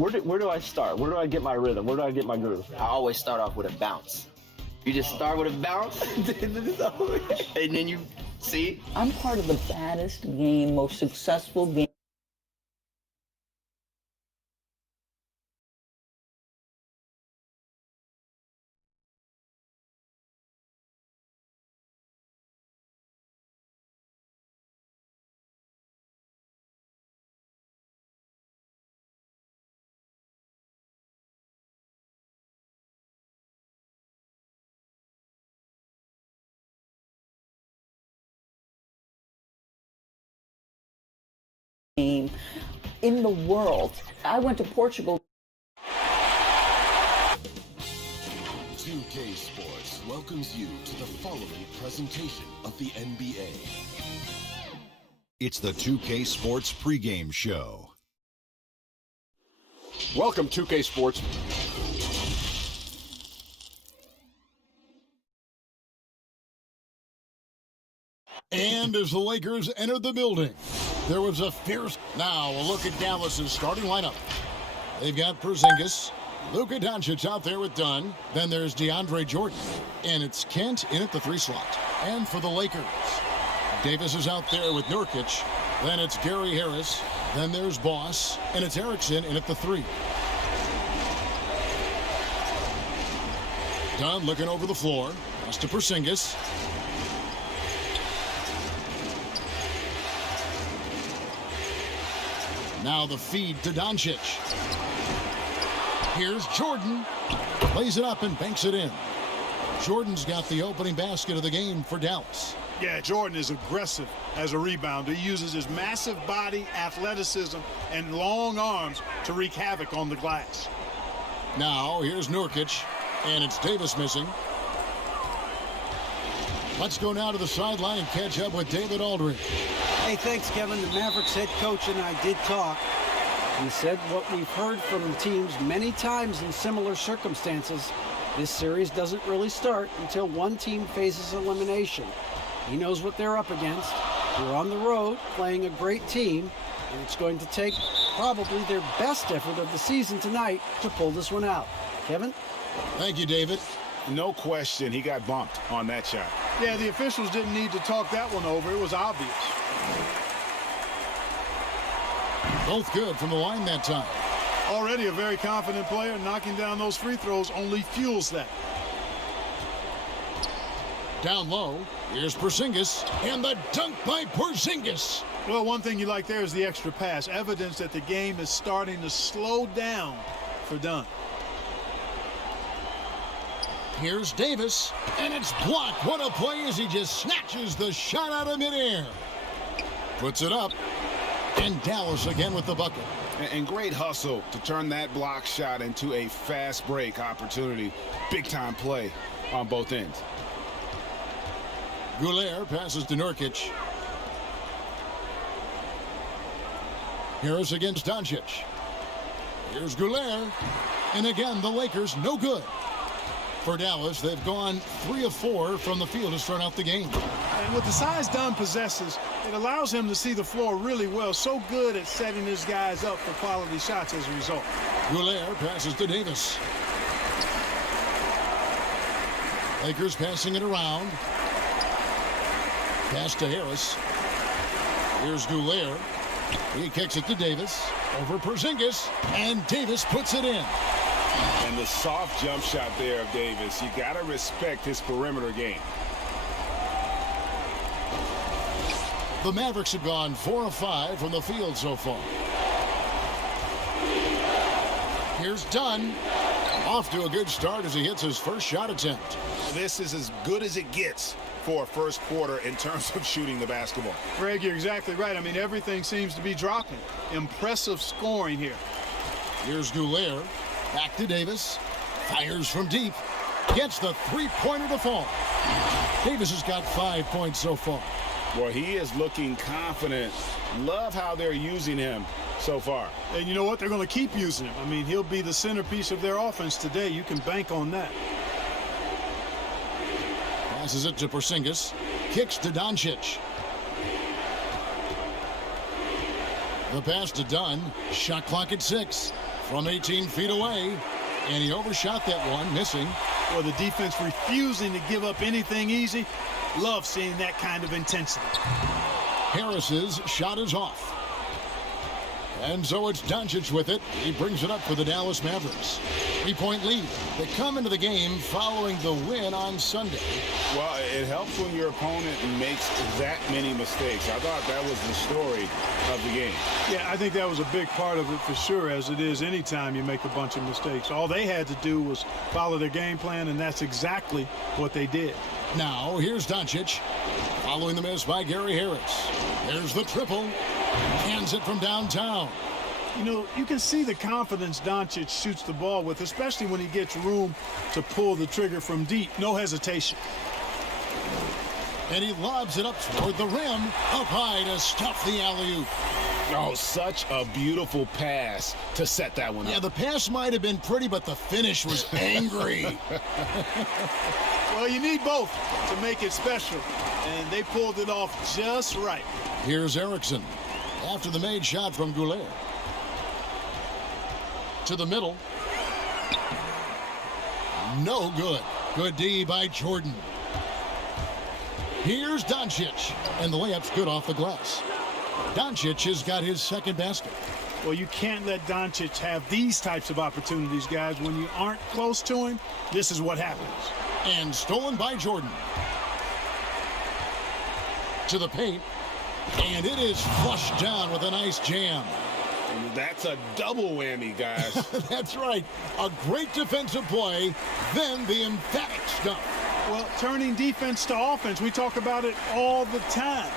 where do I start? Where do I get my rhythm? Where do I get my groove? I always start off with a bounce. You just start with a bounce, and then you see. I'm part of the baddest game, most successful game. In the world. I went to Portugal. 2K Sports welcomes you to the following presentation of the NBA. It's the 2K Sports pregame show. Welcome, 2K Sports. And as the Lakers entered the building, there was a fierce... Now, a look at Dallas's starting lineup. They've got Porzingis, Luka Doncic out there with Dunn. Then there's DeAndre Jordan. And it's Kent in at the 3 slot. And for the Lakers, Davis is out there with Nurkic. Then it's Gary Harris. Then there's Boss. And it's Erickson in at the 3. Dunn looking over the floor. Pass to Porzingis. Now the feed to Doncic. Here's Jordan. Plays it up and banks it in. Jordan's got the opening basket of the game for Dallas. Yeah, Jordan is aggressive as a rebounder. He uses his massive body, athleticism, and long arms to wreak havoc on the glass. Now here's Nurkic, and it's Davis missing. Let's go now to the sideline and catch up with David Aldridge. Hey, thanks, Kevin. The Mavericks head coach and I did talk. He said what we've heard from teams many times in similar circumstances. This series doesn't really start until one team faces elimination. He knows what they're up against. We're on the road playing a great team, and it's going to take probably their best effort of the season tonight to pull this one out. Kevin? Thank you, David. No question, he got bumped on that shot. Yeah, the officials didn't need to talk that one over. It was obvious. Both good from the line that time. Already a very confident player. Knocking down those free throws only fuels that. Down low, here's Porzingis, and the dunk by Porzingis. Well, one thing you like there is the extra pass. Evidence that the game is starting to slow down for Dunn. Here's Davis, and it's blocked. What a play as he just snatches the shot out of midair. Puts it up, and Dallas again with the bucket. And great hustle to turn that block shot into a fast break opportunity. Big time play on both ends. Goulier passes to Nurkic. Harris against Doncic. Here's Goulier, and again the Lakers no good. For Dallas, they've gone 3 of 4 from the field to start out the game. And with the size Dunn possesses, it allows him to see the floor really well. So good at setting his guys up for quality shots as a result. Goulier passes to Davis. Lakers passing it around. Pass to Harris. Here's Goulier. He kicks it to Davis. Over Porzingis. And Davis puts it in. And the soft jump shot there of Davis. You got to respect his perimeter game. The Mavericks have gone 4 of 5 from the field so far. Here's Dunn. Off to a good start as he hits his first shot attempt. This is as good as it gets for a first quarter in terms of shooting the basketball. Greg, you're exactly right. I mean, everything seems to be dropping. Impressive scoring here. Here's Goulier. Back to Davis. Fires from deep. Gets the three-pointer to fall. Davis has got 5 points so far. Well, he is looking confident. Love how they're using him so far. And you know what? They're going to keep using him. I mean, he'll be the centerpiece of their offense today. You can bank on that. Passes it to Porzingis. Kicks to Doncic. The pass to Dunn. Shot clock at 6. from 18 feet away. And he overshot that one, missing. Well, the defense refusing to give up anything easy. Love seeing that kind of intensity. Harris's shot is off. And so it's Doncic with it. He brings it up for the Dallas Mavericks. 3-point lead. They come into the game following the win on Sunday. Well, it helps when your opponent makes that many mistakes. I thought that was the story of the game. Yeah, I think that was a big part of it for sure, as it is anytime you make a bunch of mistakes. All they had to do was follow their game plan, and that's exactly what they did. Now, here's Doncic, following the miss by Gary Harris. There's the triple. Hands it from downtown. You know, you can see the confidence Doncic shoots the ball with, especially when he gets room to pull the trigger from deep. No hesitation. And he lobs it up toward the rim, up high to stuff the alley-oop. Oh, such a beautiful pass to set that one up. Yeah, the pass might have been pretty, but the finish was angry. Well, you need both to make it special, and they pulled it off just right. Here's Erickson after the made shot from Goulet. To the middle. No good. Good D by Jordan. Here's Doncic, and the layup's good off the glass. Doncic has got his second basket. Well, you can't let Doncic have these types of opportunities, guys. When you aren't close to him, this is what happens. And stolen by Jordan. To the paint. And it is flushed down with a nice jam. That's a double whammy, guys. That's right. A great defensive play, then the emphatic stuff. Well, turning defense to offense, we talk about it all the time.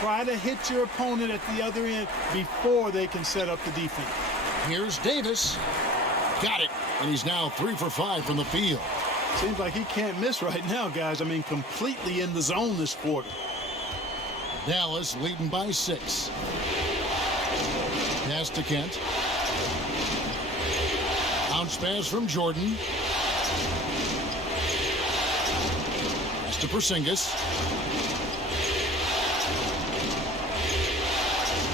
Try to hit your opponent at the other end before they can set up the defense. Here's Davis. Got it. And he's now 3 for 5 from the field. Seems like he can't miss right now, guys. I mean, completely in the zone this quarter. Dallas leading by 6. Pass to Kent. Bounce pass from Jordan. Pass to Porzingis.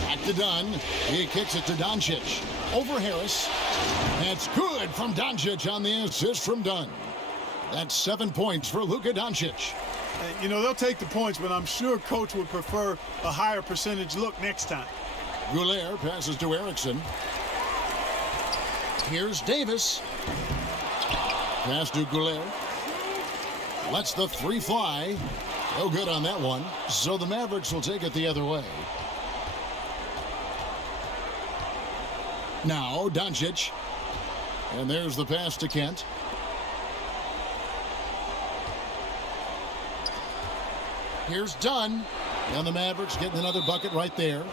Back to Dunn. He kicks it to Doncic. Over Harris. That's good from Doncic on the assist from Dunn. That's 7 points for Luka Doncic. You know, they'll take the points, but I'm sure Coach would prefer a higher percentage look next time. Goulet passes to Erickson. Here's Davis. Pass to Goulet. Lets the three fly. No good on that one. So the Mavericks will take it the other way. Now Doncic. And there's the pass to Kent. Here's Dunn. And the Mavericks getting another bucket right there.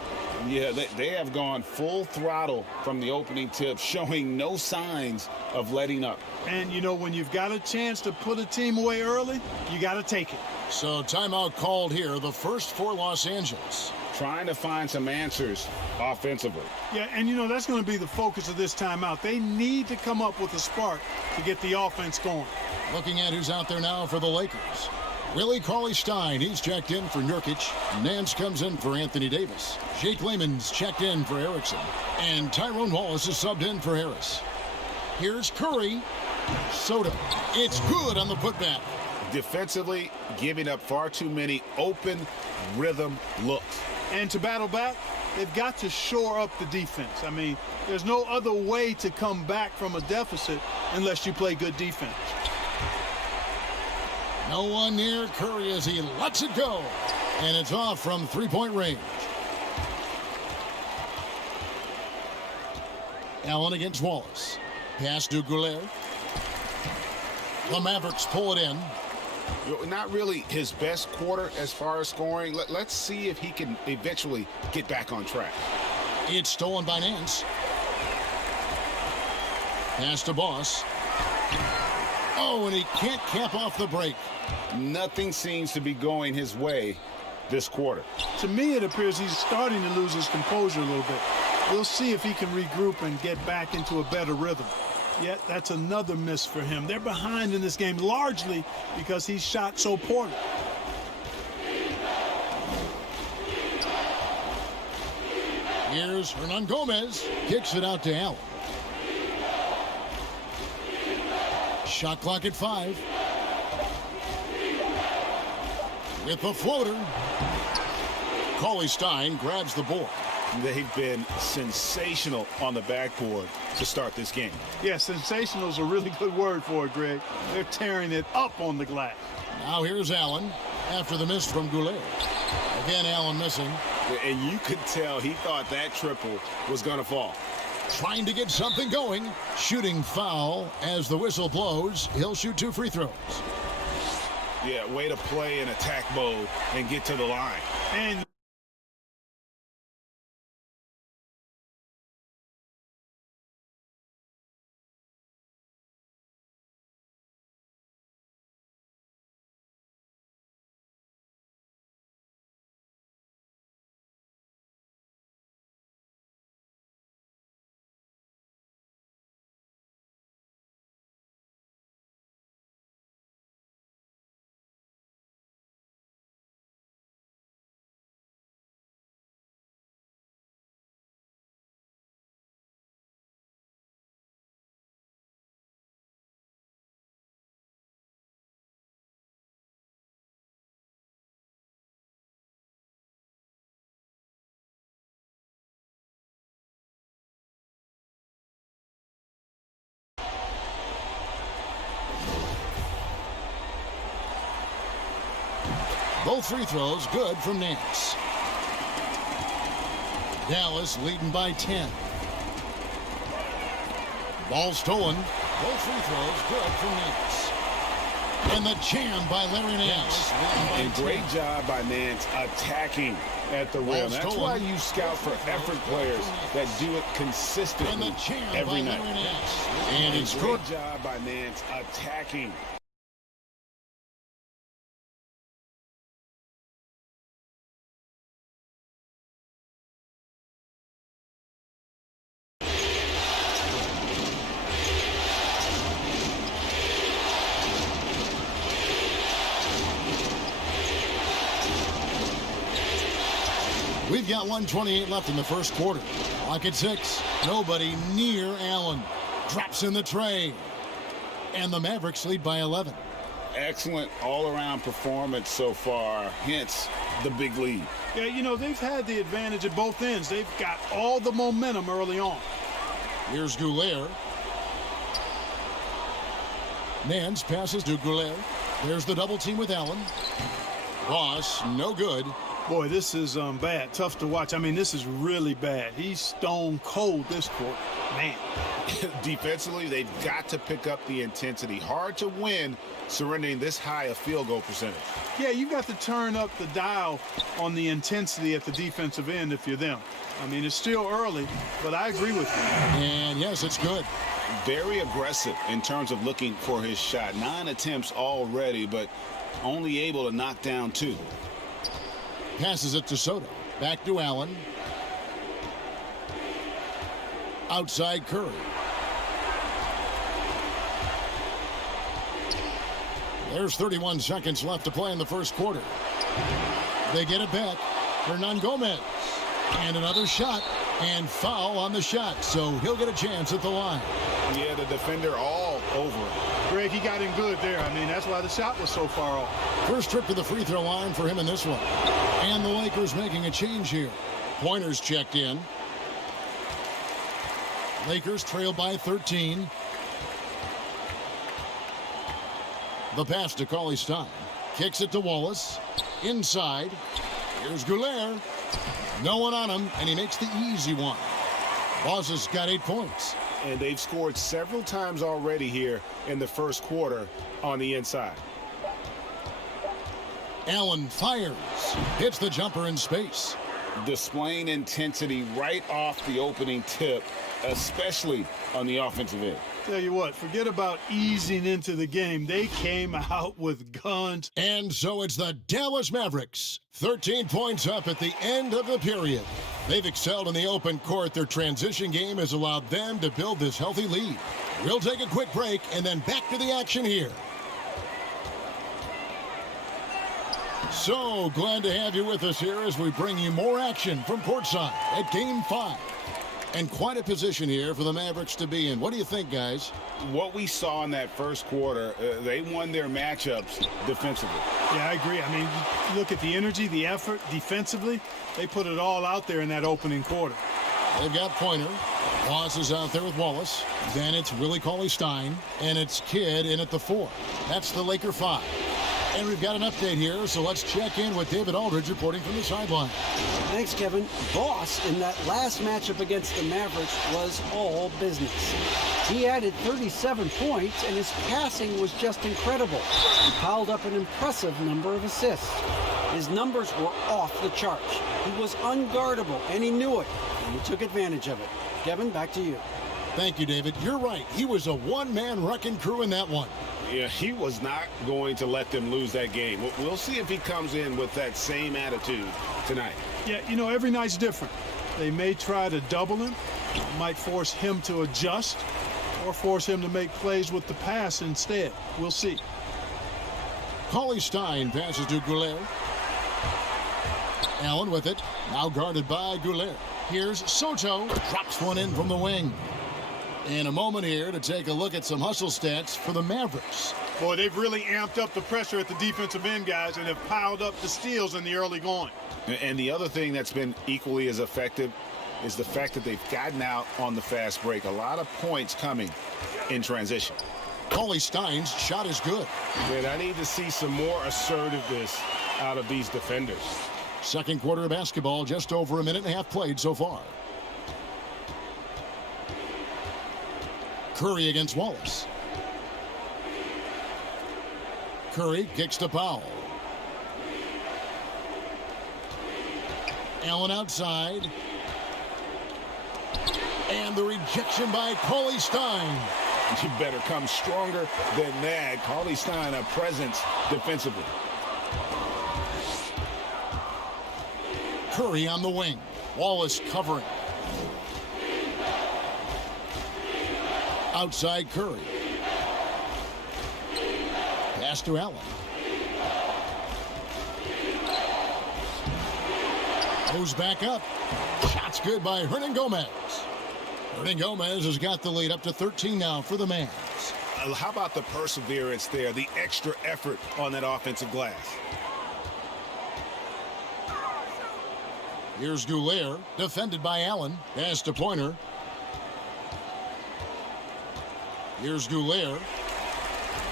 Yeah, they have gone full throttle from the opening tip, showing no signs of letting up. And, you know, when you've got a chance to put a team away early, you got to take it. So timeout called here, the first for Los Angeles. Trying to find some answers offensively. Yeah, and, you know, that's going to be the focus of this timeout. They need to come up with a spark to get the offense going. Looking at who's out there now for the Lakers. Willie Cauley-Stein, he's checked in for Nurkic. Nance comes in for Anthony Davis. Jake Layman's checked in for Erickson. And Tyrone Wallace is subbed in for Harris. Here's Curry. Soto. It's good on the putback. Defensively, giving up far too many open rhythm looks. And to battle back, they've got to shore up the defense. I mean, there's no other way to come back from a deficit unless you play good defense. No one near Curry as he lets it go. And it's off from three-point range. Allen against Wallace. Pass to Goulet. The Mavericks pull it in. Not really his best quarter as far as scoring. Let's see if he can eventually get back on track. It's stolen by Nance. Pass to Boss. Oh, and he can't cap off the break. Nothing seems to be going his way this quarter. To me, it appears he's starting to lose his composure a little bit. We'll see if he can regroup and get back into a better rhythm. Yet, that's another miss for him. They're behind in this game largely because he shot so poorly. Here's Hernan Gomez. Kicks it out to Allen. Shot clock at 5. With the floater. Cauley Stein grabs the board. They've been sensational on the backboard to start this game. Yeah, sensational is a really good word for it, Greg. They're tearing it up on the glass. Now here's Allen after the miss from Goulet. Again, Allen missing. And you could tell he thought that triple was going to fall. Trying to get something going. Shooting foul as the whistle blows. He'll shoot 2 free throws. Yeah, way to play in attack mode and get to the line. And both free throws good from Nance. Dallas leading by 10. Ball stolen. Both free throws good from Nance. And the jam by Larry Nance. And great job by Nance attacking at the rim. That's why you scout for effort players that do it consistently every night. And it's great job by Nance attacking. We've got 1:28 left in the first quarter. Clock at 6. Nobody near Allen. Drops in the tray. And the Mavericks lead by 11. Excellent all-around performance so far, hence the big lead. yeah, you know, they've had the advantage at both ends. They've got all the momentum early on. Here's Goulet. Nance passes to Goulet. There's the double team with Allen. Ross, no good. Boy, this is bad. Tough to watch. I mean, this is really bad. He's stone cold this quarter. Man. Defensively, they've got to pick up the intensity. Hard to win surrendering this high a field goal percentage. Yeah, you got to turn up the dial on the intensity at the defensive end if you're them. I mean, it's still early, but I agree with you. And yes, it's good. Very aggressive in terms of looking for his shot. 9 attempts already, but only able to knock down 2. Passes it to Soto. Back to Allen. Outside Curry. There's 31 seconds left to play in the first quarter. They get it back. Hernan Gomez. And another shot. And foul on the shot. So he'll get a chance at the line. Yeah, the defender all over him. Greg, he got him good there. I mean, that's why the shot was so far off. First trip to the free throw line for him in this one. And the Lakers making a change here. Pointers checked in. Lakers trail by 13. The pass to Cauley Stein. Kicks it to Wallace. Inside. Here's Goulet. No one on him, and he makes the easy one. Boss has got 8 points. And they've scored several times already here in the first quarter on the inside. Allen fires. Hits the jumper in space. Displaying intensity right off the opening tip, especially on the offensive end. Tell you what, forget about easing into the game. They came out with guns. And so it's the Dallas Mavericks. 13 points up at the end of the period. They've excelled in the open court. Their transition game has allowed them to build this healthy lead. We'll take a quick break and then back to the action here. So glad to have you with us here as we bring you more action from courtside at Game 5. And quite a position here for the Mavericks to be in. What do you think, guys? What we saw in that first quarter, they won their matchups defensively. Yeah, I agree. I mean, you look at the energy, the effort defensively, they put it all out there in that opening quarter. They've got Pointer. Wallace is out there with Wallace. Then it's Willie Cauley-Stein, and it's Kidd in at the 4. That's the Laker 5. And we've got an update here, so let's check in with David Aldridge reporting from the sideline. Thanks, Kevin. Boss in that last matchup against the Mavericks was all business. He added 37 points, and his passing was just incredible. He piled up an impressive number of assists. His numbers were off the charts. He was unguardable, and he knew it, and he took advantage of it. Kevin, back to you. Thank you, David. You're right. He was a one-man wrecking crew in that one. Yeah, he was not going to let them lose that game. We'll see if he comes in with that same attitude tonight. Yeah, you know, every night's different. They may try to double him, might force him to adjust, or force him to make plays with the pass instead. We'll see. Cauley-Stein passes to Goulet. Allen with it. Now guarded by Goulet. Here's Soto. Drops one in from the wing. In a moment here to take a look at some hustle stats for the Mavericks. Boy, they've really amped up the pressure at the defensive end, guys, and have piled up the steals in the early going. And the other thing that's been equally as effective is the fact that they've gotten out on the fast break. A lot of points coming in transition. Cauley-Stein's shot is good. And I need to see some more assertiveness out of these defenders. Second quarter of basketball, just over a minute and a half played so far. Curry against Wallace. Curry kicks to Powell. Allen outside. And the rejection by Cauley-Stein. You better come stronger than that. Cauley-Stein, a presence defensively. Curry on the wing. Wallace covering. Outside Curry. Pass to Allen. Goes back up. Shot's good by Hernan Gomez. Hernan Gomez has got the lead up to 13 now for the Mavs. How about the perseverance there, the extra effort on that offensive glass? Here's Goulet, defended by Allen. Pass to Pointer. Here's Goulet.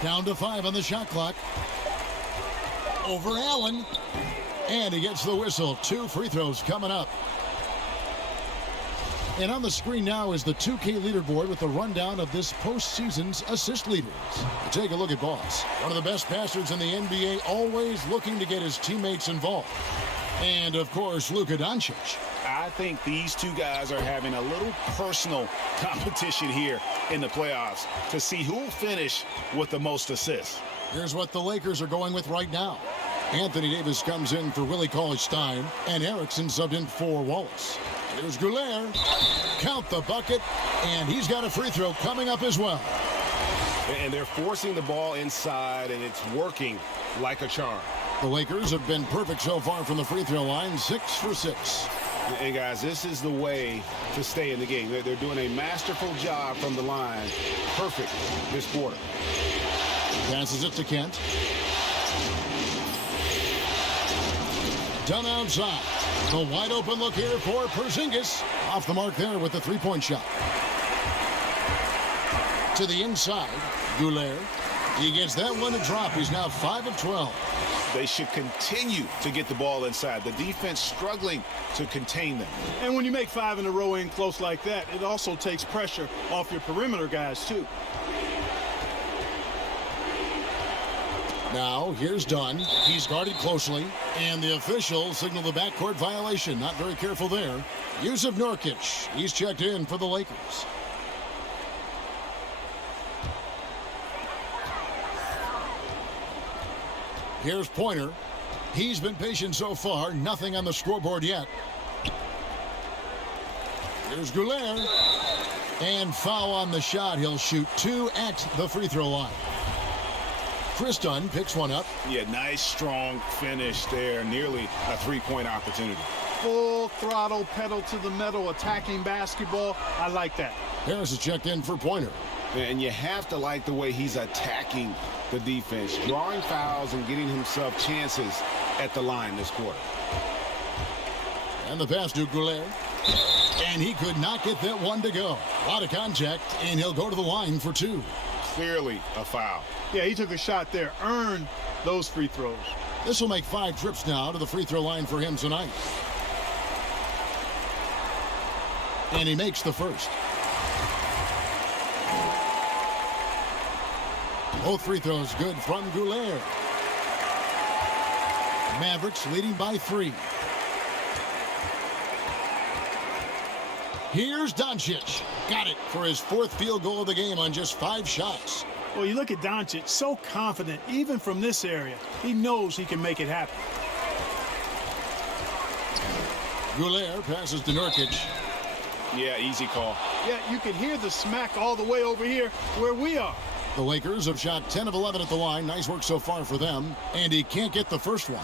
Down to 5 on the shot clock. Over Allen. And he gets the whistle. 2 free throws coming up. And on the screen now is the 2K leaderboard with the rundown of this postseason's assist leaders. Take a look at Boss. One of the best passers in the NBA, always looking to get his teammates involved. And, of course, Luka Doncic. I think these two guys are having a little personal competition here in the playoffs to see who will finish with the most assists. Here's what the Lakers are going with right now. Anthony Davis comes in for Willie Cauley-Stein, and Erickson subbed in for Wallace. Here's Goulet. Count the bucket, and he's got a free throw coming up as well. And they're forcing the ball inside, and it's working like a charm. The Lakers have been perfect so far from the free throw line, 6 for 6. And guys, this is the way to stay in the game. They're doing a masterful job from the line. Perfect this quarter. Passes it to Kent. Done outside. The wide open look here for Porzingis. Off the mark there with the three-point shot. To the inside, Goulet. He gets that one to drop. He's now 5 of 12. They should continue to get the ball inside. The defense struggling to contain them. And when you make 5 in a row in close like that, it also takes pressure off your perimeter guys, too. Now, here's Dunn. He's guarded closely, and the officials signal the backcourt violation. Not very careful there. Yusuf Nurkic. He's checked in for the Lakers. Here's Pointer. He's been patient so far. Nothing on the scoreboard yet. Here's Goulet. And foul on the shot. He'll shoot 2 at the free throw line. Chris Dunn picks one up. Yeah, nice, strong finish there. Nearly a three-point opportunity. full throttle, pedal to the metal, attacking basketball. I like that. Harris is checked in for Pointer. And you have to like the way he's attacking the defense, drawing fouls and getting himself chances at the line this quarter. And the pass to Goulet. And he could not get that one to go. A lot of contact, and he'll go to the line for 2. Clearly a foul. Yeah, he took a shot there, earned those free throws. This will make 5 trips now to the free throw line for him tonight. And he makes the first. Both free throws good from Goulet. Mavericks leading by 3. Here's Doncic. Got it for his 4th field goal of the game on just 5 shots. Well, you look at Doncic, so confident, even from this area. He knows he can make it happen. Goulet passes to Nurkic. Yeah, easy call. Yeah, you can hear the smack all the way over here where we are. The Lakers have shot 10 of 11 at the line. Nice work so far for them. And he can't get the first one.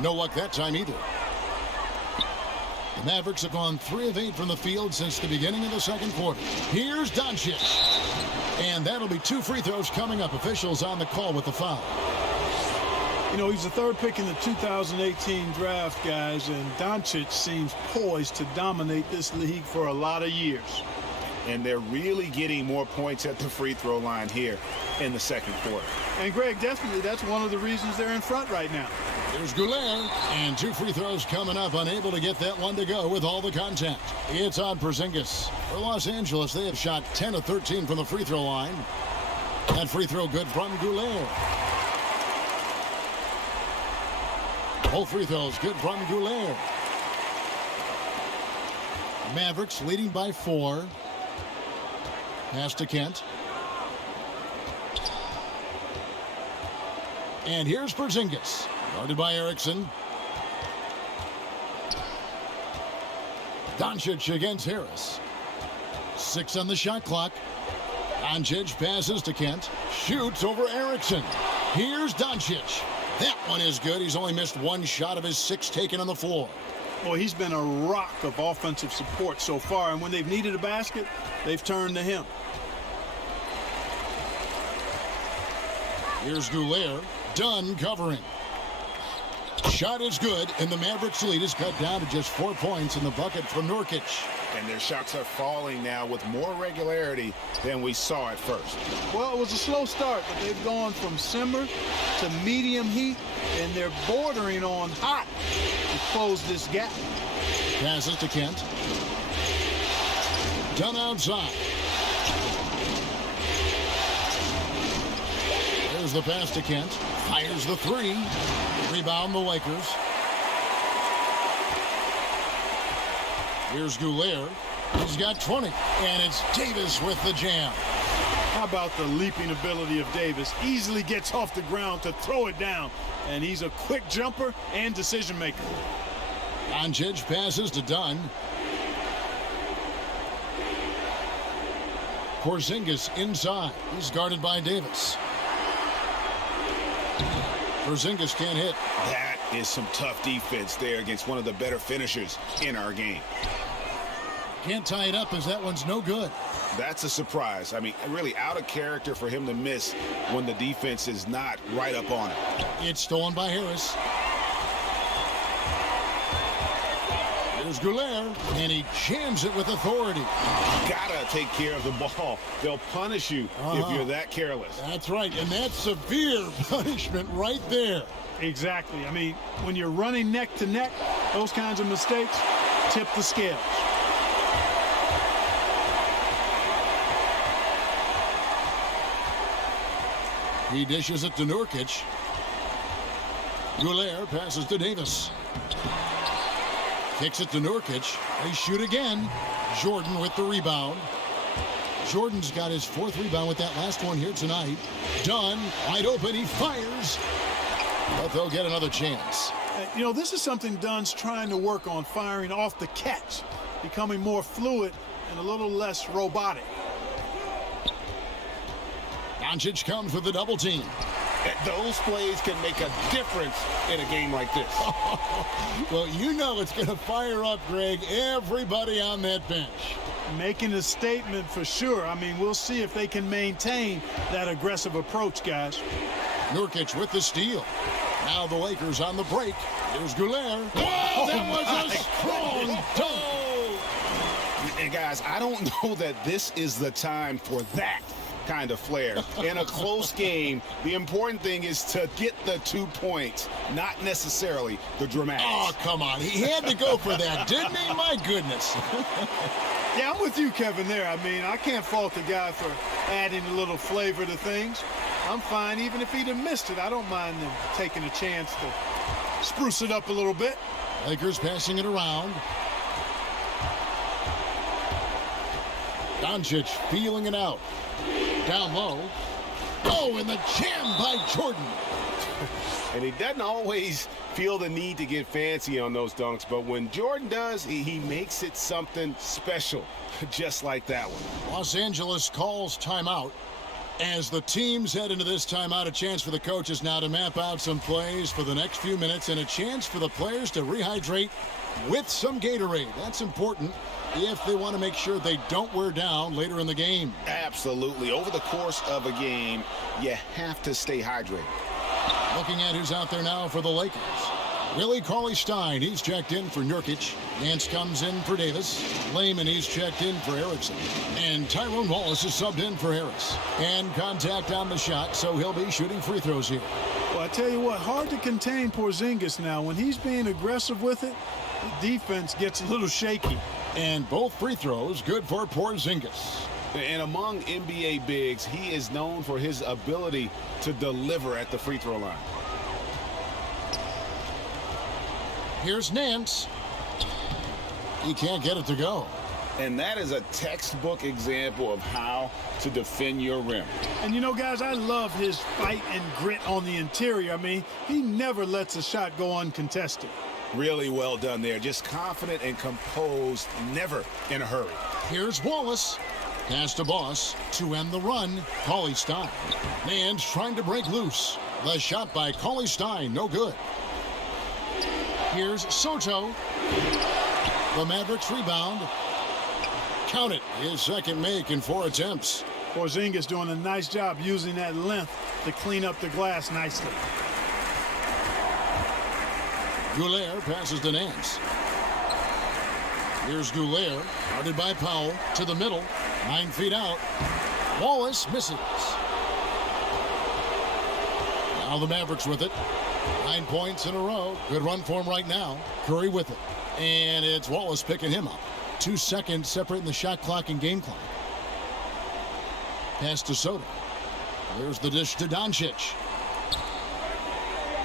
No luck that time either. The Mavericks have gone 3 of 8 from the field since the beginning of the second quarter. Here's Doncic. And that'll be 2 free throws coming up. Officials on the call with the foul. You know, he's the 3rd pick in the 2018 draft, guys, and Doncic seems poised to dominate this league for a lot of years. And they're really getting more points at the free throw line here in the second quarter. And, Greg, definitely that's one of the reasons they're in front right now. There's Goulet, and 2 free throws coming up, unable to get that one to go with all the contact. It's on Porzingis. For Los Angeles, they have shot 10 of 13 from the free throw line. That free throw good from Goulet. Both free throws good from Goulet. Mavericks leading by 4. Pass to Kent. And here's Porzingis. Guarded by Erickson. Doncic against Harris. 6 on the shot clock. Doncic passes to Kent. Shoots over Erickson. Here's Doncic. That one is good. He's only missed 1 shot of his 6 taken on the floor. Well, he's been a rock of offensive support so far, and when they've needed a basket, they've turned to him. Here's Goulet. Dunn covering. Shot is good, and the Mavericks lead is cut down to just 4 points in the bucket from Nurkic. And their shots are falling now with more regularity than we saw at first. Well, it was a slow start, but they've gone from simmer to medium heat, and they're bordering on hot to close this gap. Passes to Kent. Dunn outside. There's the pass to Kent. Fires the 3. Rebound the Lakers. Here's Goulet. He's got 20. And it's Davis with the jam. How about the leaping ability of Davis? Easily gets off the ground to throw it down. And he's a quick jumper and decision maker. Doncic passes to Dunn. Porzingis inside. He's guarded by Davis. Porzingis can't hit. That is some tough defense there against one of the better finishers in our game. Can't tie it up as that one's no good. That's a surprise. I mean, really out of character for him to miss when the defense is not right up on it. It's stolen by Harris. There's Goulet, and he jams it with authority. Gotta take care of the ball. They'll punish you if you're that careless. That's right, and that's severe punishment right there. Exactly. I mean, when you're running neck to neck, those kinds of mistakes tip the scales. He dishes it to Nurkic. Goulet passes to Davis. Kicks it to Nurkic. They shoot again. Jordan with the rebound. Jordan's got his 4th rebound with that last one here tonight. Dunn, wide open, he fires. But they'll get another chance. You know, this is something Dunn's trying to work on, firing off the catch, becoming more fluid and a little less robotic. Doncic comes with the double team. Those plays can make a difference in a game like this. Well, you know it's going to fire up, Greg, everybody on that bench. Making a statement for sure. I mean, we'll see if they can maintain that aggressive approach, guys. Nurkic with the steal. Now the Lakers on the break. Here's Goulet. Oh, that was a strong dunk. And guys, I don't know that this is the time for that kind of flair. In a close game, the important thing is to get the 2 points, not necessarily the dramatics. Oh, come on. He had to go for that, didn't he? My goodness. Yeah, I'm with you, Kevin, there. I mean, I can't fault the guy for adding a little flavor to things. I'm fine even if he'd have missed it. I don't mind them taking a chance to spruce it up a little bit. Lakers passing it around. Doncic feeling it out. Down low. Oh, and the jam by Jordan. And he doesn't always feel the need to get fancy on those dunks, but when Jordan does, he makes it something special, just like that one. Los Angeles calls timeout. As the teams head into this timeout, a chance for the coaches now to map out some plays for the next few minutes and a chance for the players to rehydrate with some Gatorade. That's important if they want to make sure they don't wear down later in the game. Absolutely. Over the course of a game, you have to stay hydrated. Looking at who's out there now for the Lakers. Willie Cauley-Stein, he's checked in for Nurkic. Nance comes in for Davis. Layman, he's checked in for Erickson. And Tyrone Wallace is subbed in for Harris. And contact on the shot, so he'll be shooting free throws here. Well, I tell you what, hard to contain Porzingis now. When he's being aggressive with it, the defense gets a little shaky. And both free throws good for Porzingis. And among NBA bigs, he is known for his ability to deliver at the free throw line. Here's Nance. He can't get it to go. And that is a textbook example of how to defend your rim. And you know, guys, I love his fight and grit on the interior. I mean, he never lets a shot go uncontested. Really well done there. Just confident and composed, never in a hurry. Here's Wallace. Pass to Boss to end the run. Cauley-Stein. Nance trying to break loose. The shot by Cauley-Stein, no good. Here's Soto. The Mavericks rebound. Count it. His second make in 4 attempts. Porzingis doing a nice job using that length to clean up the glass nicely. Goulet passes to Nance. Here's Goulet, guarded by Powell, to the middle, 9 feet out. Wallace misses. Now the Mavericks with it. 9 points in a row. Good run for him right now. Curry with it. And it's Wallace picking him up. 2 seconds separating the shot clock and game clock. Pass to Soto. There's the dish to Doncic.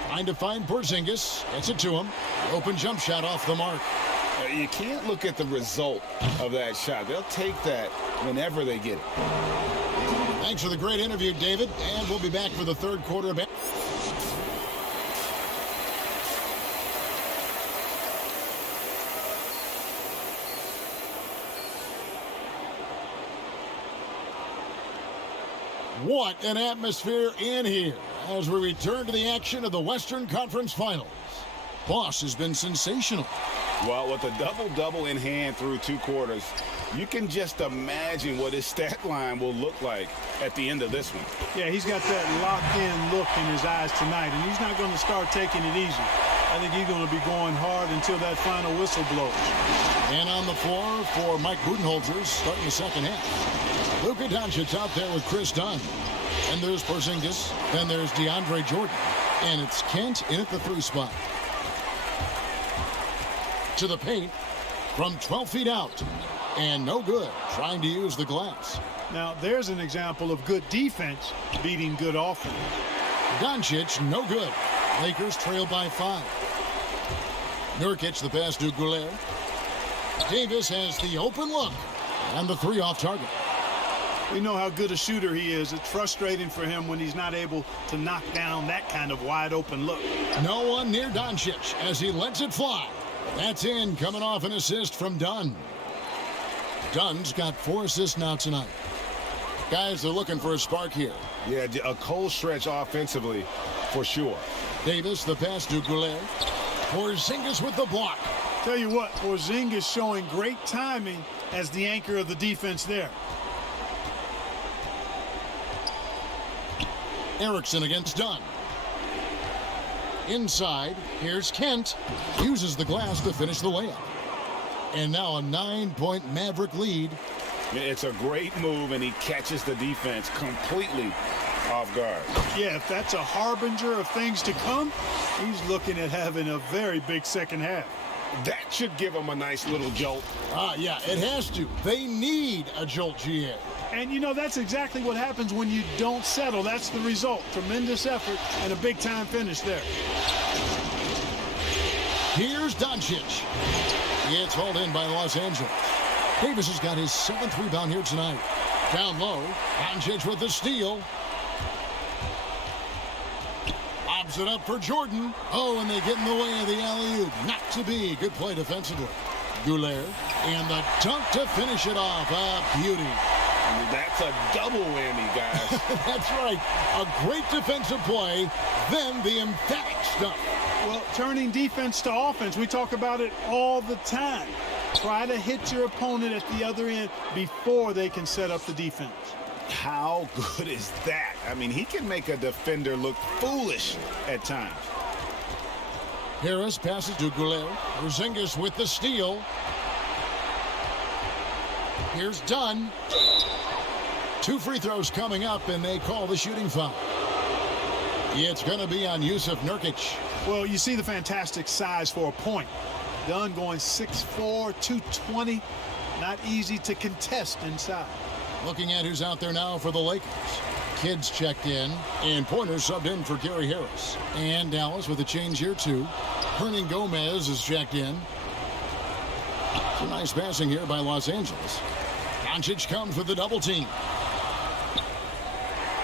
Trying to find Porzingis. Gets it to him. Open jump shot off the mark. You can't look at the result of that shot. They'll take that whenever they get it. Thanks for the great interview, David. And we'll be back for the third quarter. What an atmosphere in here as we return to the action of the Western Conference Finals. Boss has been sensational. Well, with a double-double in hand through 2 quarters, you can just imagine what his stat line will look like at the end of this one. Yeah, he's got that locked-in look in his eyes tonight, and he's not going to start taking it easy. I think he's going to be going hard until that final whistle blows. And on the floor for Mike Budenholzer starting the second half. Luka Doncic out there with Chris Dunn. And there's Porzingis. Then there's DeAndre Jordan. And it's Kent in at the 3 spot. To the paint from 12 feet out. And no good. Trying to use the glass. Now, there's an example of good defense beating good offense. Doncic, no good. Lakers trail by 5. Nurkic, the pass to Goulet. Davis has the open look. And the 3 off target. We know how good a shooter he is. It's frustrating for him when he's not able to knock down that kind of wide open look. No one near Doncic as he lets it fly. That's in, coming off an assist from Dunn. Dunn's got 4 assists now tonight. Guys, they're looking for a spark here. Yeah, a cold stretch offensively for sure. Davis, the pass to Goulet. Porzingis with the block. Tell you what, Porzingis showing great timing as the anchor of the defense there. Erickson against Dunn. Inside, here's Kent. Uses the glass to finish the layup. And now a 9-point Maverick lead. It's a great move, and he catches the defense completely off guard. Yeah, if that's a harbinger of things to come, he's looking at having a very big second half. That should give him a nice little jolt. Yeah, it has to. They need a jolt, GA. And, you know, that's exactly what happens when you don't settle. That's the result. Tremendous effort and a big-time finish there. Here's Doncic. It's hauled in by Los Angeles. Davis has got his 7th rebound here tonight. Down low, Doncic with the steal. Lobs it up for Jordan. Oh, and they get in the way of the alley-oop. Not to be. Good play defensively. Goulet, and the dunk to finish it off. A beauty. That's a double whammy, guys. That's right. A great defensive play, then the emphatic stuff. Well, turning defense to offense, we talk about it all the time. Try to hit your opponent at the other end before they can set up the defense. How good is that? I mean, he can make a defender look foolish at times. Harris passes to Goulet. Porzingis with the steal. Here's Dunn. 2 free throws coming up, and they call the shooting foul. It's going to be on Yusuf Nurkic. Well, you see the fantastic size for a point. Dunn going 6'4", 220. Not easy to contest inside. Looking at who's out there now for the Lakers. Kidd's checked in, and Pointer subbed in for Gary Harris. And Dallas with a change here, too. Hernan Gomez is checked in. Some nice passing here by Los Angeles. Doncic comes with the double team.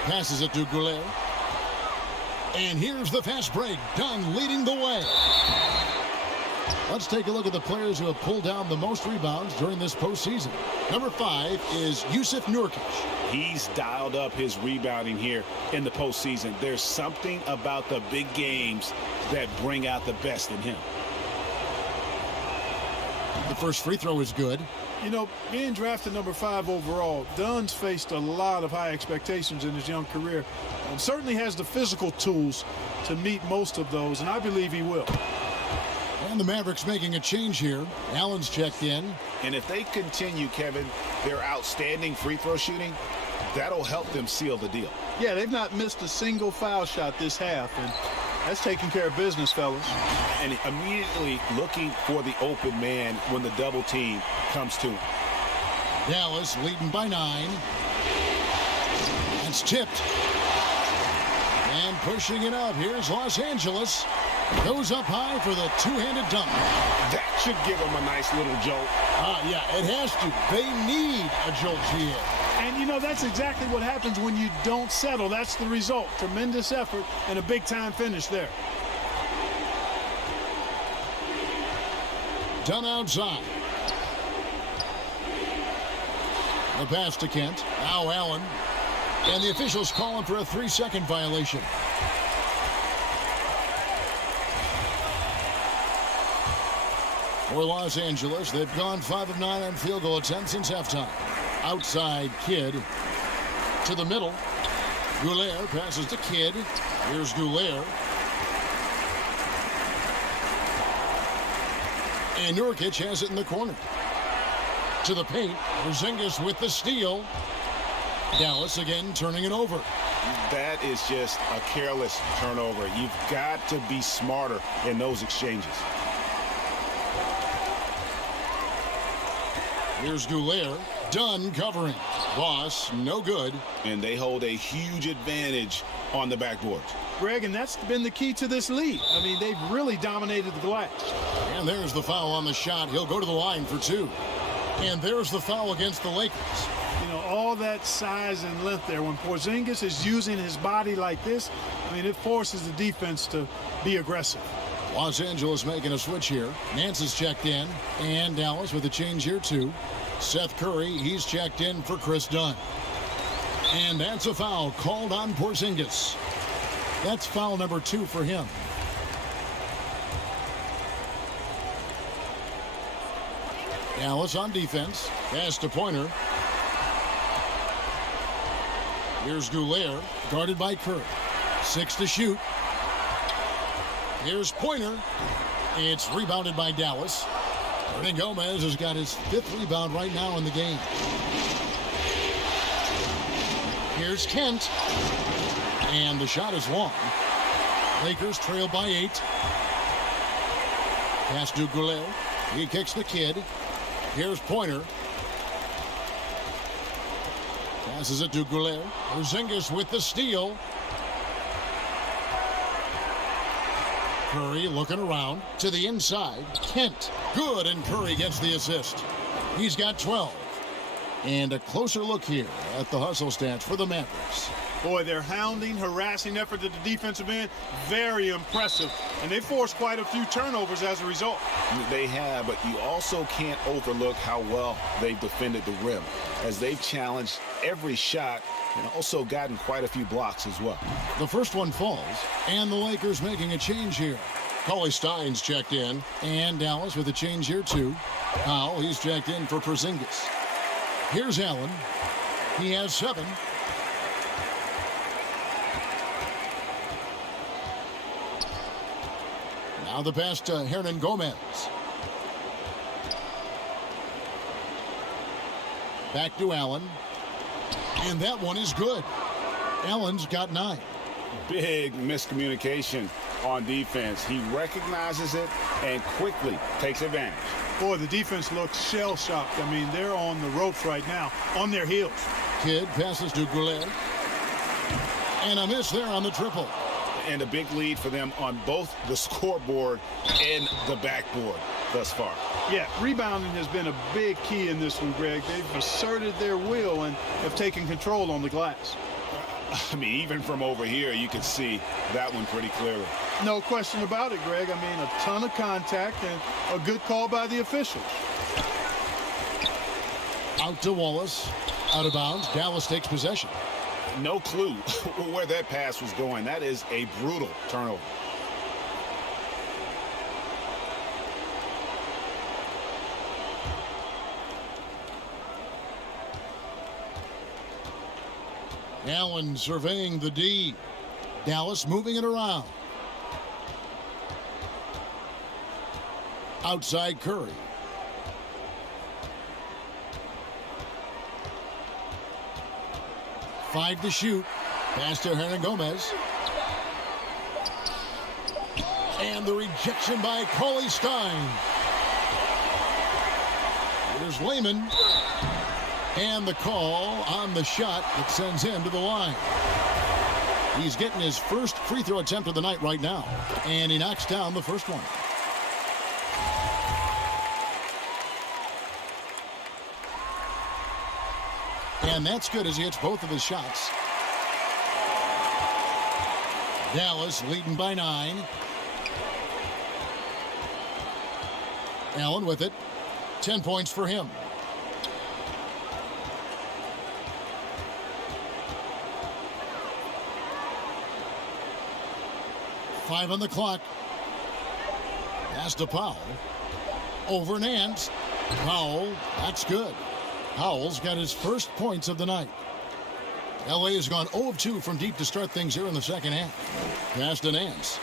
Passes it to Goulet. And here's the fast break. Dunn leading the way. Let's take a look at the players who have pulled down the most rebounds during this postseason. Number 5 is Yusuf Nurkic. He's dialed up his rebounding here in the postseason. There's something about the big games that bring out the best in him. The first free throw is good. You know, being drafted number 5 overall, Dunn's faced a lot of high expectations in his young career and certainly has the physical tools to meet most of those, and I believe he will. And the Mavericks making a change here. Allen's checked in. And if they continue, Kevin, their outstanding free throw shooting, that'll help them seal the deal. Yeah, they've not missed a single foul shot this half, and that's taking care of business, fellas. And immediately looking for the open man when the double team comes to him. Dallas leading by 9. It's tipped. And pushing it up. Here's Los Angeles. Goes up high for the two-handed dunk. That should give them a nice little jolt. Yeah, it has to. They need a jolt here. And, you know, that's exactly what happens when you don't settle. That's the result. Tremendous effort and a big-time finish there. Done outside. The pass to Kent. Now Allen. And the officials calling for a 3-second violation. For Los Angeles, they've gone 5 of 9 on field goal attempts since halftime. Outside Kidd to the middle. Goulet passes to Kidd. Here's Goulet. And Nurkic has it in the corner. To the paint. Porzingis with the steal. Dallas again turning it over. That is just a careless turnover. You've got to be smarter in those exchanges. Here's Goulet. Dunn covering. Ross, no good. And they hold a huge advantage on the backboard. Greg, and that's been the key to this lead. I mean, they've really dominated the glass. And there's the foul on the shot. He'll go to the line for 2. And there's the foul against the Lakers. You know, all that size and length there. When Porzingis is using his body like this, I mean, it forces the defense to be aggressive. Los Angeles making a switch here. Nance is checked in. And Dallas with a change here, too. Seth Curry, he's checked in for Chris Dunn. And that's a foul called on Porzingis. That's foul number 2 for him. Dallas on defense. Pass to Pointer. Here's Goulet, guarded by Kerr. 6 to shoot. Here's Pointer. It's rebounded by Dallas. Gomez has got his 5th rebound right now in the game. Here's Kent. And the shot is long. Lakers trail by 8. Pass to Goulet. He kicks the kid. Here's Pointer. Passes it to Goulet. Porzingis with the steal. Curry looking around to the inside. Kent. Good, and Curry gets the assist. He's got 12. And a closer look here at the hustle stats for the Mavericks. Boy, their hounding, harassing effort at the defensive end, very impressive. And they forced quite a few turnovers as a result. They have, but you also can't overlook how well they've defended the rim, as they've challenged every shot and also gotten quite a few blocks as well. The first one falls, and the Lakers making a change here. Cauley Stein's checked in, and Dallas with a change here too. Powell, he's checked in for Porzingis. Here's Allen. He has 7. Now the pass to Hernan Gomez. Back to Allen. And that one is good. Allen's got 9. Big miscommunication on defense. He recognizes it and quickly takes advantage. Boy, the defense looks shell-shocked. I mean, they're on the ropes right now, on their heels. Kidd passes to Goulet. And a miss there on the triple. And a big lead for them on both the scoreboard and the backboard thus far. Yeah, rebounding has been a big key in this one, Greg. They've asserted their will and have taken control on the glass. I mean, even from over here, you can see that one pretty clearly. No question about it, Greg. I mean, a ton of contact and a good call by the officials. Out to Wallace. Out of bounds. Dallas takes possession. No clue where that pass was going. That is a brutal turnover. Allen surveying the D. Dallas moving it around. Outside Curry. Five to shoot. Pass to Hernan Gomez. And the rejection by Cauley Stein. Here's Lehman. And the call on the shot that sends him to the line. He's getting his first free throw attempt of the night right now. And he knocks down the first one. And that's good as he hits both of his shots. Dallas leading by 9. Allen with it. 10 points for him. Five on the clock. Pass to Powell. Over Nance. Powell, that's good. Powell's got his first points of the night. LA has gone 0 of 2 from deep to start things here in the second half. Pass to Nance.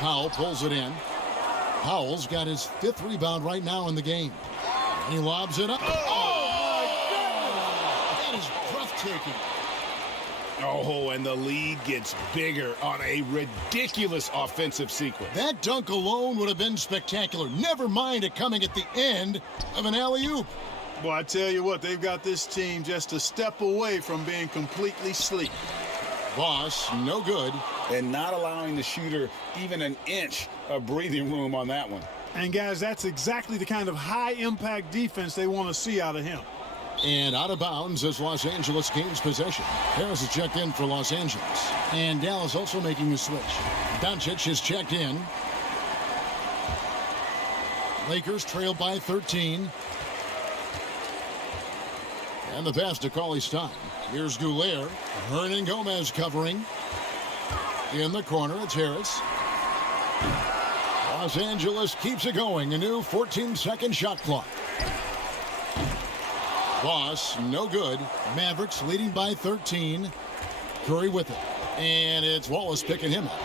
Powell pulls it in. Powell's got his 5th rebound right now in the game. And he lobs it up. Oh, my goodness! That is breathtaking. Oh, and the lead gets bigger on a ridiculous offensive sequence. That dunk alone would have been spectacular. Never mind it coming at the end of an alley-oop. Well, I tell you what, they've got this team just a step away from being completely sleep. Boss, no good. And not allowing the shooter even an inch of breathing room on that one. And, guys, that's exactly the kind of high-impact defense they want to see out of him. And out of bounds as Los Angeles gains possession. Harris is checked in for Los Angeles. And Dallas also making the switch. Doncic is checked in. Lakers trail by 13. And the pass to Cauley Stein. Here's Goulier. Hernan Gomez covering. In the corner, it's Harris. Los Angeles keeps it going. A new 14-second shot clock. Boss, no good. Mavericks leading by 13. Curry with it. And it's Wallace picking him up.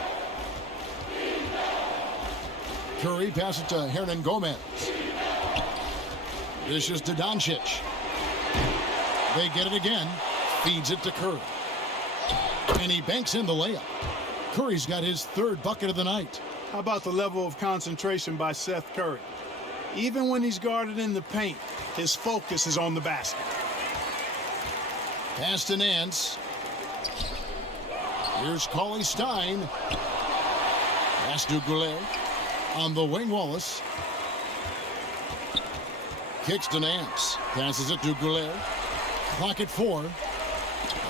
Curry passes it to Hernan Gomez. This is to Doncic. They get it again. Feeds it to Curry. And he banks in the layup. Curry's got his third bucket of the night. How about the level of concentration by Seth Curry? Even when he's guarded in the paint, his focus is on the basket. Pass to Nance. Here's Cauley Stein. Pass to Goulier. On the wing, Wallace. Kicks to Nance. Passes it to Goulier. Clock at 4.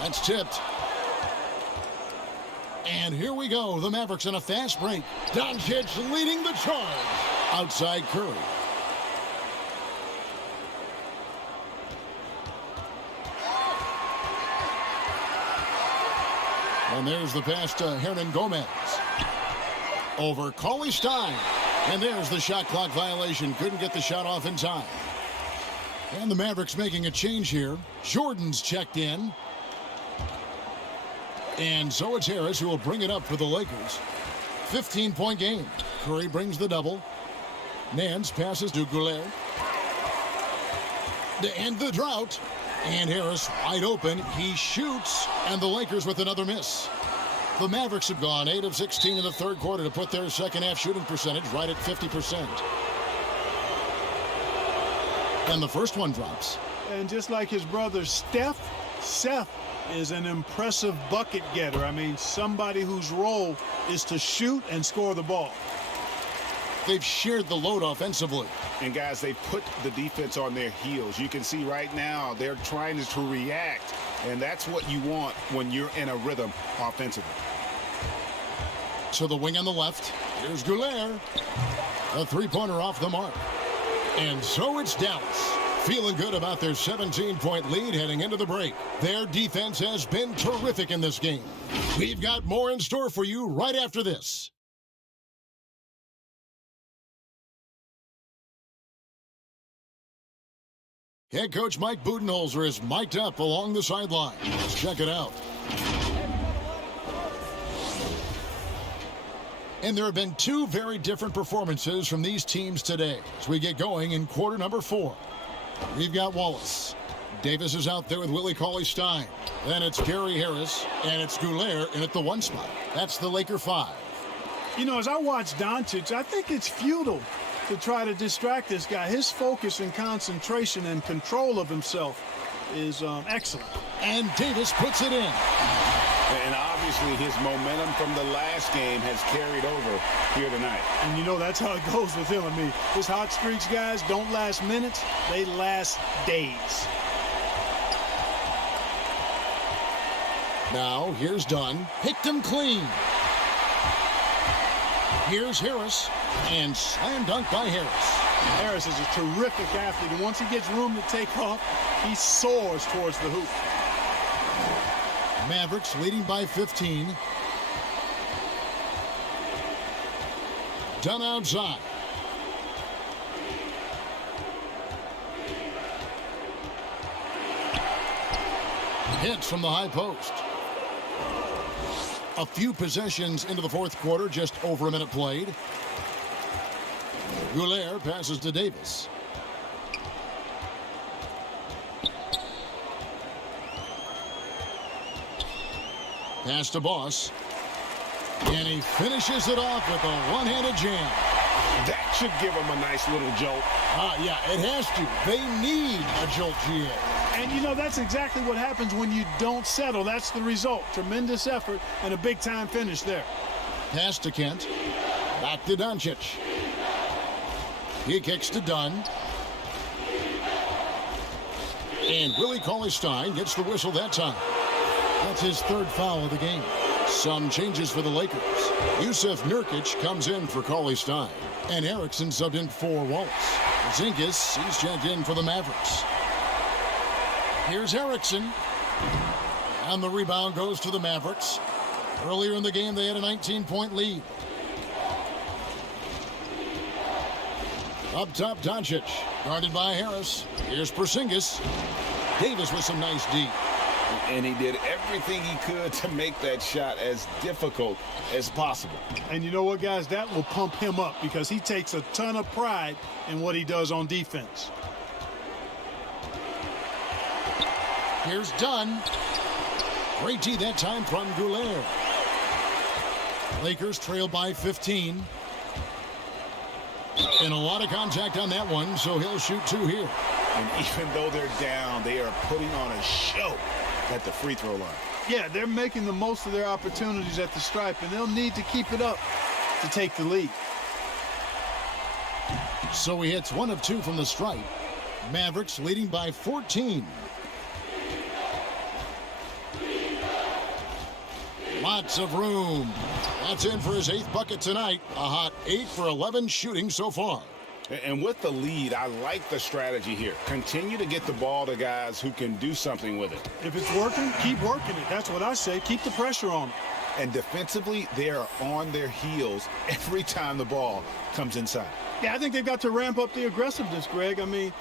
That's tipped. And here we go. The Mavericks on a fast break. Doncic leading the charge. Outside Curry. And there's the pass to Hernan Gomez. Over Cauley Stein. And there's the shot clock violation. Couldn't get the shot off in time. And the Mavericks making a change here. Jordan's checked in. And so it's Harris who will bring it up for the Lakers. 15-point game. Curry brings the double. Nance passes to Goulier. To end the drought. And Harris wide open. He shoots. And the Lakers with another miss. The Mavericks have gone 8 of 16 in the third quarter to put their second half shooting percentage right at 50%. And the first one drops. And just like his brother Seth is an impressive bucket getter. I mean, somebody whose role is to shoot and score the ball. They've shared the load offensively. And guys, they put the defense on their heels. You can see right now they're trying to react, and that's what you want when you're in a rhythm offensively. To the wing on the left. Here's Goulier. A three-pointer off the mark. And so it's Dallas. Feeling good about their 17-point lead heading into the break. Their defense has been terrific in this game. We've got more in store for you right after this. Head coach Mike Budenholzer is mic'd up along the sideline. Let's check it out. And there have been two very different performances from these teams today as we get going in quarter number 4. We've got Wallace. Davis is out there with Willie Cauley-Stein. Then it's Gary Harris, and it's Goulier in at the 1 spot. That's the Laker 5. You know, as I watch Doncic, I think it's futile to try to distract this guy. His focus and concentration and control of himself is excellent. And Davis puts it in. And obviously his momentum from the last game has carried over here tonight. And you know, that's how it goes with him. I mean, his hot streaks, guys, don't last minutes. They last days. Now, here's Dunn. Picked him clean. Here's Harris. And slam dunk by Harris. Harris is a terrific athlete. And once he gets room to take off, he soars towards the hoop. Mavericks leading by 15. Dunn outside. Hits from the high post. A few possessions into the fourth quarter, just over a minute played. Goulier passes to Davis. Pass to Boss. And he finishes it off with a one-handed jam. That should give him a nice little jolt. Yeah, it has to. They need a jolt, GA. And, you know, that's exactly what happens when you don't settle. That's the result. Tremendous effort and a big-time finish there. Pass to Kent. Back to Doncic. He kicks to Dunn. And Willie Cauley-Stein gets the whistle that time. That's his third foul of the game. Some changes for the Lakers. Yusuf Nurkic comes in for Cauley-Stein. And Erickson subbed in for Wallace. Zinkis, he's checked in for the Mavericks. Here's Erickson. And the rebound goes to the Mavericks. Earlier in the game, they had a 19-point lead. Up top, Doncic. Guarded by Harris. Here's Porzingis. Davis with some nice D. And he did everything he could to make that shot as difficult as possible. And you know what, guys? That will pump him up because he takes a ton of pride in what he does on defense. Here's Dunn. Great D that time from Goulet. Lakers trail by 15. And a lot of contact on that one, so he'll shoot 2 here. And even though they're down, they are putting on a show at the free throw line. Yeah, they're making the most of their opportunities at the stripe, and they'll need to keep it up to take the lead. So he hits 1 of 2 from the stripe. Mavericks leading by 14. Lots of room. That's in for his 8th bucket tonight. A hot 8 for 11 shooting so far. And with the lead, I like the strategy here. Continue to get the ball to guys who can do something with it. If it's working, keep working it. That's what I say. Keep the pressure on them. And defensively, they are on their heels every time the ball comes inside. Yeah, I think they've got to ramp up the aggressiveness, Greg. I mean,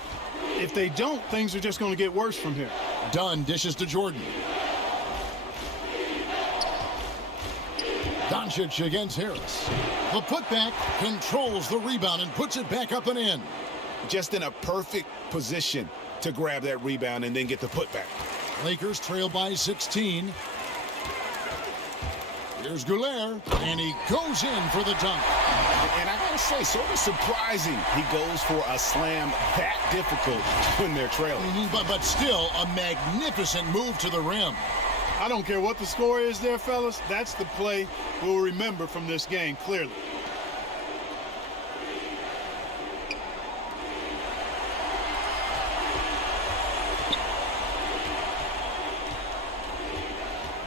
if they don't, things are just going to get worse from here. Dunn dishes to Jordan. Doncic against Harris. The putback controls the rebound and puts it back up and in. Just in a perfect position to grab that rebound and then get the putback. Lakers trail by 16. Here's Goulet, and he goes in for the dunk. And I gotta say, sort of surprising he goes for a slam that difficult when they're trailing. But still a magnificent move to the rim. I don't care what the score is there, fellas. That's the play we'll remember from this game, clearly.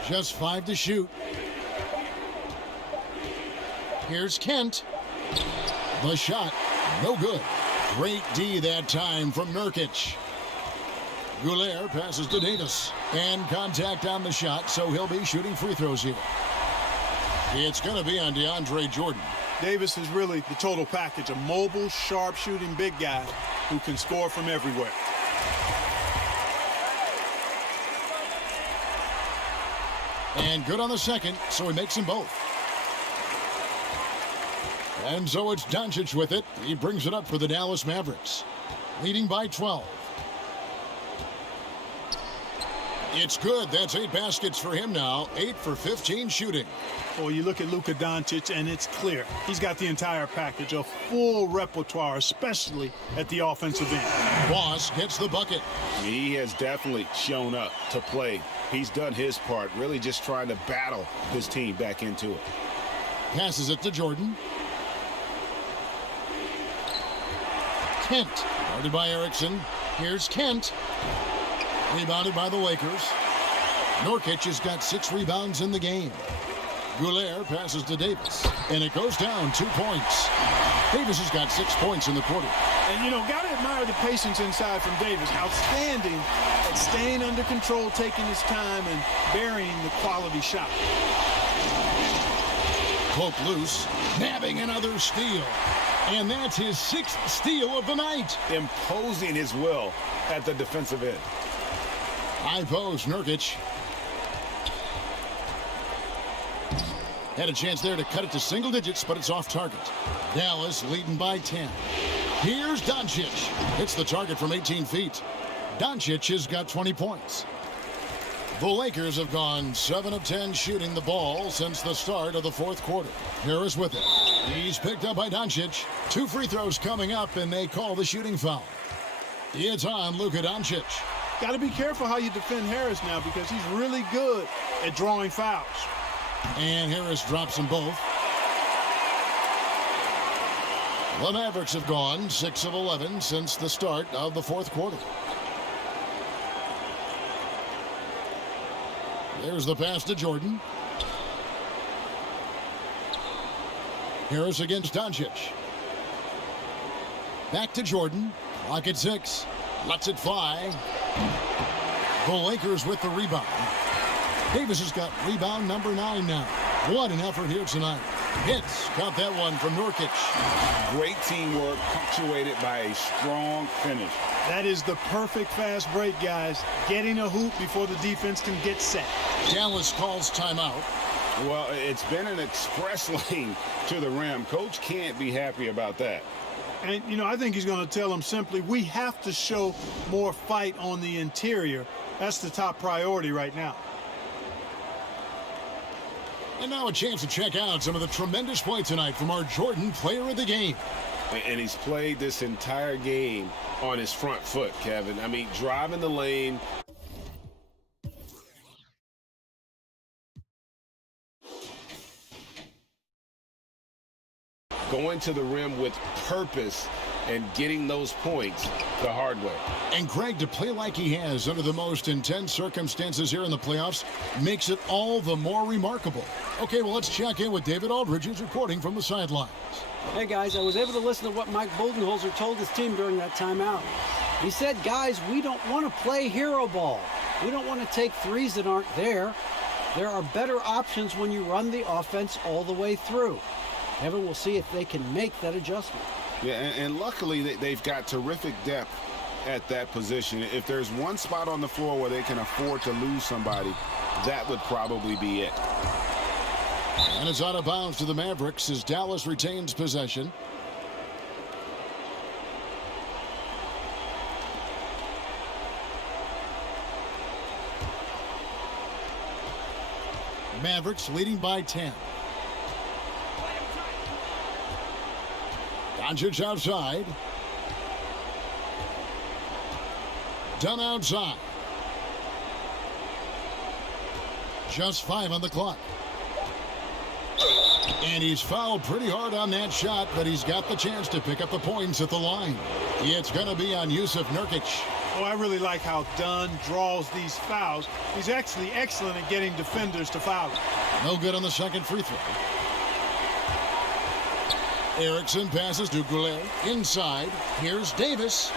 Just 5 to shoot. Here's Kent. The shot, no good. Great D that time from Nurkic. Goulet passes to Davis. And contact on the shot, so he'll be shooting free throws here. It's going to be on DeAndre Jordan. Davis is really the total package, a mobile, sharp-shooting big guy who can score from everywhere. And good on the second, so he makes them both. And so it's Doncic with it. He brings it up for the Dallas Mavericks, leading by 12. It's good. That's 8 baskets for him now. 8 for 15 shooting. Well, you look at Luka Doncic, and it's clear. He's got the entire package, a full repertoire, especially at the offensive end. Boss gets the bucket. He has definitely shown up to play. He's done his part, really just trying to battle his team back into it. Passes it to Jordan. Kent, guarded by Erickson. Here's Kent. Rebounded by the Lakers. Nurkic has got 6 rebounds in the game. Goulet passes to Davis, and it goes down 2 points. Davis has got 6 points in the quarter. And, you know, got to admire the patience inside from Davis. Outstanding at staying under control, taking his time, and burying the quality shot. Poke loose, nabbing another steal. And that's his 6th steal of the night. Imposing his will at the defensive end. High post, Nurkic. Had a chance there to cut it to single digits, but it's off target. Dallas leading by 10. Here's Doncic. Hits the target from 18 feet. Doncic has got 20 points. The Lakers have gone 7 of 10 shooting the ball since the start of the 4th quarter. Harris with it. He's picked up by Doncic. 2 free throws coming up, and they call the shooting foul. It's on Luka Doncic. Got to be careful how you defend Harris now because he's really good at drawing fouls. And Harris drops them both. The Mavericks have gone 6 of 11 since the start of the 4th quarter. There's the pass to Jordan. Harris against Doncic. Back to Jordan. Clock at 6. Lets it fly. The Lakers with the rebound. Davis has got rebound number 9 now. What an effort here tonight. Hits, got that one from Nurkic. Great teamwork, punctuated by a strong finish. That is the perfect fast break, guys. Getting a hoop before the defense can get set. Dallas calls timeout. Well, it's been an express lane to the rim. Coach can't be happy about that. And, you know, I think he's going to tell them simply, we have to show more fight on the interior. That's the top priority right now. And now a chance to check out some of the tremendous play tonight from our Jordan player of the game. And he's played this entire game on his front foot, Kevin. I mean, driving the lane. Going to the rim with purpose and getting those points the hard way. And Greg, to play like he has under the most intense circumstances here in the playoffs makes it all the more remarkable. Okay, well, let's check in with David Aldridge, who's reporting from the sidelines. Hey, guys, I was able to listen to what Mike Budenholzer told his team during that timeout. He said, guys, we don't want to play hero ball. We don't want to take threes that aren't there. There are better options when you run the offense all the way through. Evan will see if they can make that adjustment. Yeah, and luckily they've got terrific depth at that position. If there's one spot on the floor where they can afford to lose somebody, that would probably be it. And it's out of bounds to the Mavericks as Dallas retains possession. Mavericks leading by 10. Doncic outside. Dunn outside. Just 5 on the clock. And he's fouled pretty hard on that shot, but he's got the chance to pick up the points at the line. It's going to be on Yusuf Nurkic. Oh, I really like how Dunn draws these fouls. He's actually excellent at getting defenders to foul him. No good on the second free throw. Erickson passes to Goulet. Inside. Here's Davis.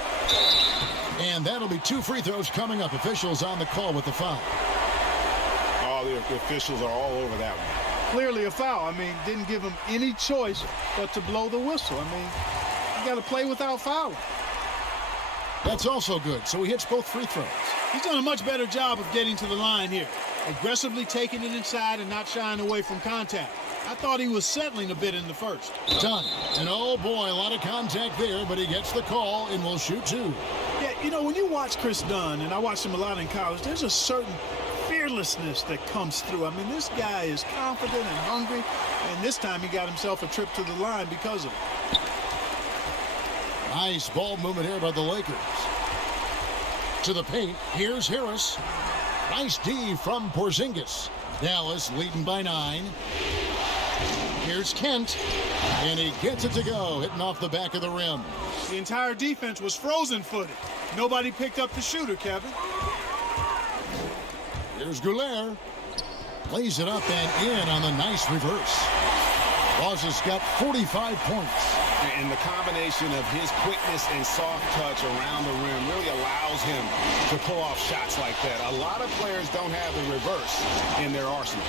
And that'll be 2 free throws coming up. Officials on the call with the foul. Oh, the officials are all over that one. Clearly a foul. I mean, didn't give him any choice but to blow the whistle. I mean, you got to play without fouling. That's also good. So he hits both free throws. He's done a much better job of getting to the line here. Aggressively taking it inside and not shying away from contact. I thought he was settling a bit in the first. Done. And oh boy, a lot of contact there, but he gets the call and will shoot 2. Yeah, you know, when you watch Chris Dunn, and I watched him a lot in college, there's a certain fearlessness that comes through. I mean, this guy is confident and hungry, and this time he got himself a trip to the line because of it. Nice ball movement here by the Lakers. To the paint, here's Harris. Nice D from Porzingis. Dallas leading by 9. Here's Kent, and he gets it to go, hitting off the back of the rim. The entire defense was frozen-footed. Nobody picked up the shooter, Kevin. Here's Goulet. Lays it up and in on the nice reverse. Boss has got 45 points. And the combination of his quickness and soft touch around the rim really allows him to pull off shots like that. A lot of players don't have the reverse in their arsenal.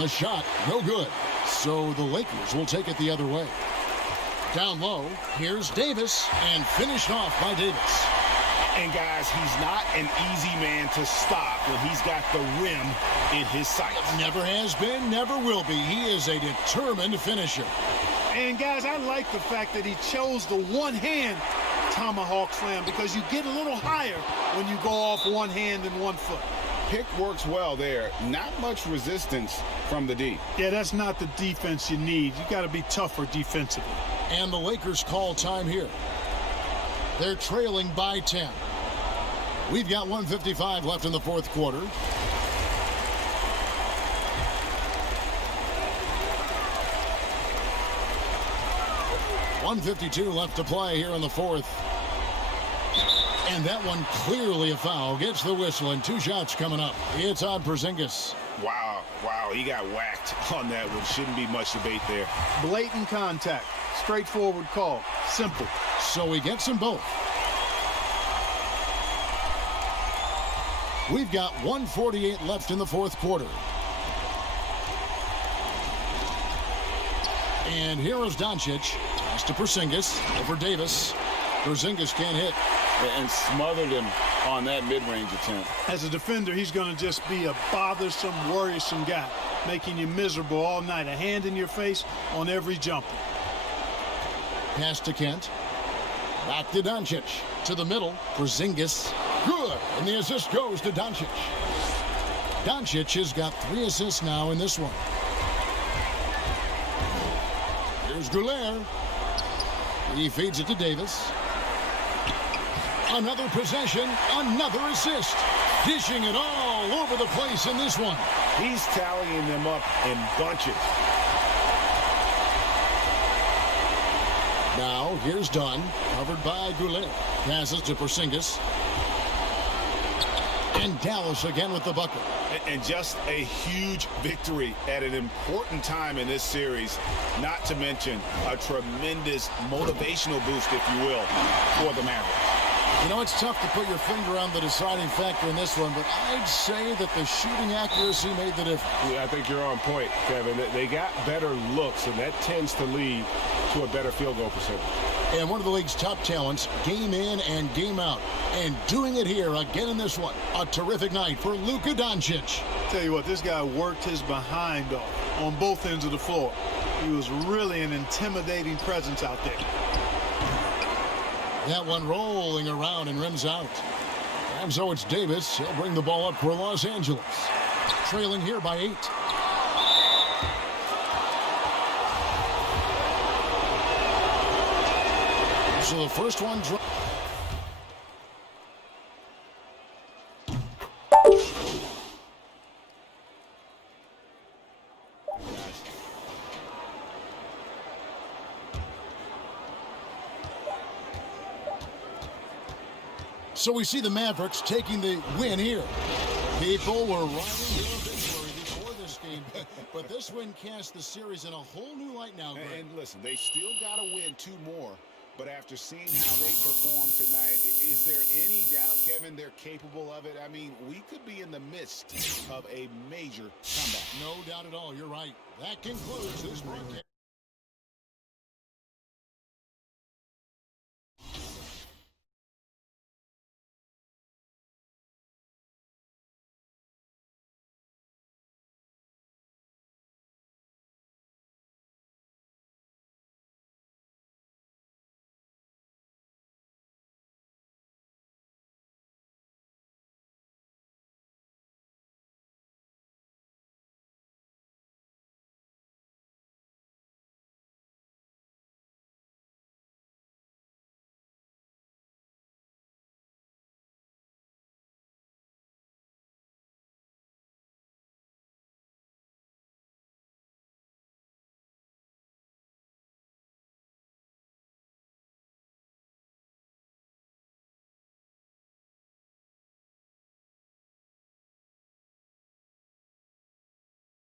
The shot, no good. So the Lakers will take it the other way. Down low, here's Davis, and finished off by Davis. And guys, he's not an easy man to stop when he's got the rim in his sights. Never has been, never will be. He is a determined finisher. And guys, I like the fact that he chose the one-hand tomahawk slam because you get a little higher when you go off one hand and one foot. Pick works well there. Not much resistance from the D. Yeah, that's not the defense you need. You got to be tougher defensively. And the Lakers call time here. They're trailing by 10. We've got 1:55 left in the fourth quarter. .152 left to play here in the fourth. And that one clearly a foul. Gets the whistle and 2 shots coming up. It's on Porzingis. Wow, he got whacked on that one. Shouldn't be much debate there. Blatant contact. Straightforward call. Simple. So he gets them both. We've got 1:48 left in the fourth quarter. And here is Doncic. Pass to Porzingis over Davis. Porzingis can't hit. And smothered him on that mid-range attempt. As a defender, he's going to just be a bothersome, worrisome guy, making you miserable all night. A hand in your face on every jumper. Pass to Kent. Back to Doncic. To the middle. Porzingis. Good. And the assist goes to Doncic. Doncic has got 3 assists now in this one. Here's Goulet. He feeds it to Davis. Another possession, another assist. Dishing it all over the place in this one. He's tallying them up in bunches. Now, here's Dunn, covered by Goulet. Passes to Porzingis. And Dallas again with the bucket. And just a huge victory at an important time in this series. Not to mention a tremendous motivational boost, if you will, for the Mavericks. You know, it's tough to put your finger on the deciding factor in this one, but I'd say that the shooting accuracy made the difference. Yeah, I think you're on point, Kevin. They got better looks, and that tends to lead to a better field goal percentage. And one of the league's top talents, game in and game out. And doing it here again in this one. A terrific night for Luka Doncic. Tell you what, this guy worked his behind off on both ends of the floor. He was really an intimidating presence out there. That one rolling around and rims out. And so it's Davis. He'll bring the ball up for Los Angeles. Trailing here by 8. So the first one dropped. So we see the Mavericks taking the win here. People were riding their victory before this game, but this win cast the series in a whole new light now, Greg. And listen, they still got to win 2 more, but after seeing how they performed tonight, is there any doubt, Kevin, they're capable of it? I mean, we could be in the midst of a major comeback. No doubt at all. You're right. That concludes this broadcast.